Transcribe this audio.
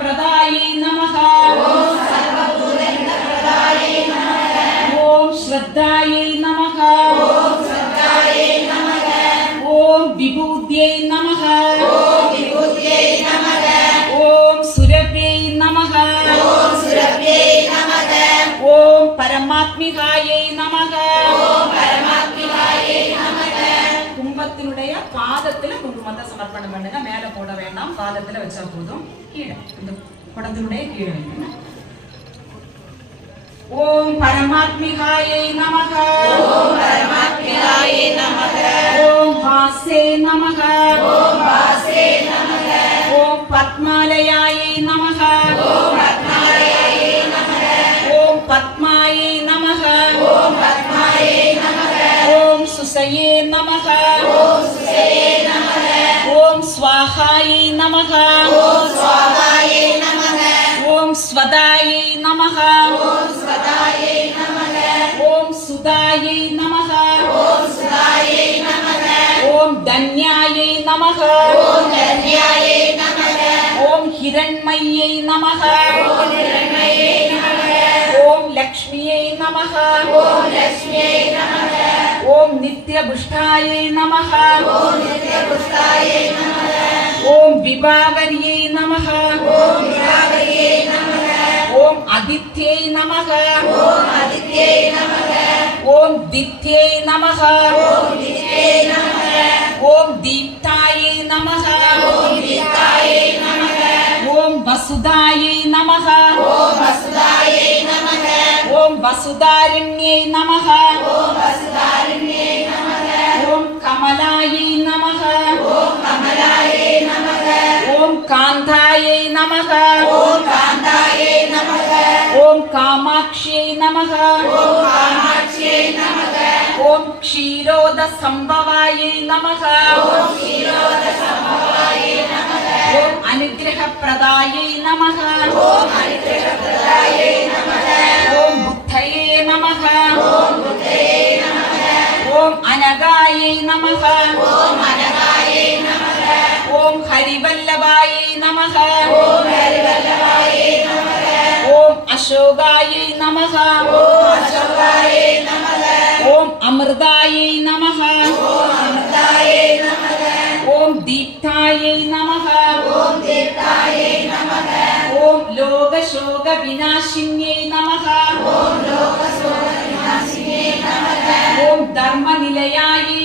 प्रदायै नमः ओम श्रद्धायै नमः ओम विभूत्यै नमः ओम सुरभ्यै नमः ओम परमात्मिकायै नमः கும்பத்தினுடைய பாதத்துல குங்குமத்தை சமர்ப்பணம் பண்ணுங்க. மேல போட வேண்டாம், பாதத்துல வச்சா போதும். கீழே இந்த குடத்தினுடைய கீழே வைங்க. ஓம் பரமாத்மிகாயை நமக ஓம் பரமாத்மிகாயை நமக ஓம் வாசே நமக ஓம் வாசே நமக ஓம் பத்மாலயாயை நமக ஓம் பத்மாலயாயை நமக ஓம் பத்மாயை நமக ஓம் பத்மாயை நமக ஓம் சுசயே நமக ஓம் சுசயே நமக ஓம் ஸ்வாஹாயை நமக ஓம் ஸ்வாஹாயை நமக ஓம் ஸ்வதாயை நமக ஓம் ஸ்வதாயை நமக ஓம் சுதாயை நமக ஓம் சுதாயை நமக ஓம் தன்யாயை நமக ஓம் தன்யாயை நமக ஓம் ஹிரண்மயை நமக ஓம் ஹிரண்மயை நமக ஓம் லக்ஷ்மியை நமக ஓம் லக்ஷ்மியை நமக ஓம் நித்யபுஷ்டாயை நமக ஓம் நித்யபுஷ்டாயை நமக ஓம் விபாவரியை நமக ஓம் விபாவரியை நமக ஓம் அதித்யை நமக ஓம் அதித்யை நமக ஓம் தித்யை நமக ஓம் தித்யை நமக ஓம் தீப்தாயை நமக ஓம் தீப்தாயை நமக ஓம் வசுதாயை நமக ஓம் வசுதாயை நமக ஓம் வசுதாரண்யை நமக ஓம் வசுதாரண்யை நமக ஓம் கமலாயை நமக ஓம் கமலாயை நமக ஓம் காந்தாயை நமக ஓம் காந்தாயை நமக ஓம் காமாக்ஷியை நமக ஓம் காமாக்ஷியை நமக ஓம் க்ஷீரோத சம்பவாயை நமக ஓம் க்ஷீரோத சம்பவாயை நமக ஓம் அனுக்கிரக பிரதாயை நமக ஓம் அனுக்கிரக பிரதாயை நமக ஓம் புத்தயே நமக ஓம் புத்தயே நமக ஓம் அனகாயை நமக ஓம் அனகாயை நமக ஓம் ஹரிவல்லபாயை நமக ஓம் ஹரிவல்லபாயை நமக ஓம் அசோகாயை நமக ஓம் அசோகாயை நமக ஓம் அமிர்தாயை நமக ஓம் அமிர்தாயை நமக ஓம் தீப்தாயை நமக ஓம் தீப்தாயை நமக ஓம் லோகசோக விநாசின்யை நமக ஓம் லோகசோக விநாசின்யை நமக ஓம் தர்மநிலையாயை